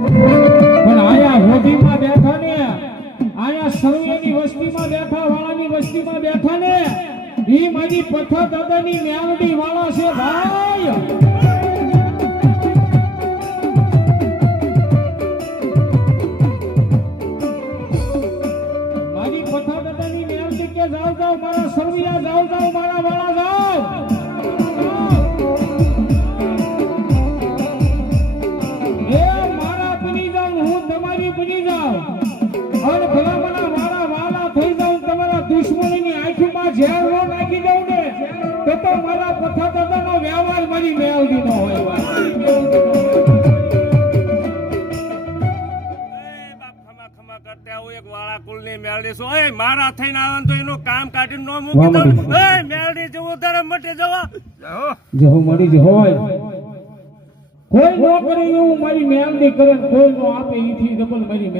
પણ આયા હોદીમાં બેઠા ને આયા સર્વેની વસ્તીમાં બેઠા વાળાની વસ્તીમાં બેઠા ને ઈ મારી પથા દાદાની મેલડી વાળા છે ભાઈ મારી પથા દાદાની મેલડી કે જાવ જાવ મારા સર્વિયા જાવ જાવ મારા વાળા જાવ એ મારા બની જાવ હું તમારી બની જાવ અને ભલામણા મારા વાલા થઈ જાવ તમારા દુશ્મનની આંખમાં ઝેર નો નાખી દઉં ને તો મારા પથા દાદાનો વ્યવહાર મારી મેલડી નો હોય મારા થઈને આવે તો એનું કામ કાઢીને નો મૂકી દઉં મેલડી જેવું તારે મટી જવા જેવું મળી જ હોય કોઈ નો કરે એવું મારી મેલડી કરે કોઈ નો આપે ઈથી ડબલ મારી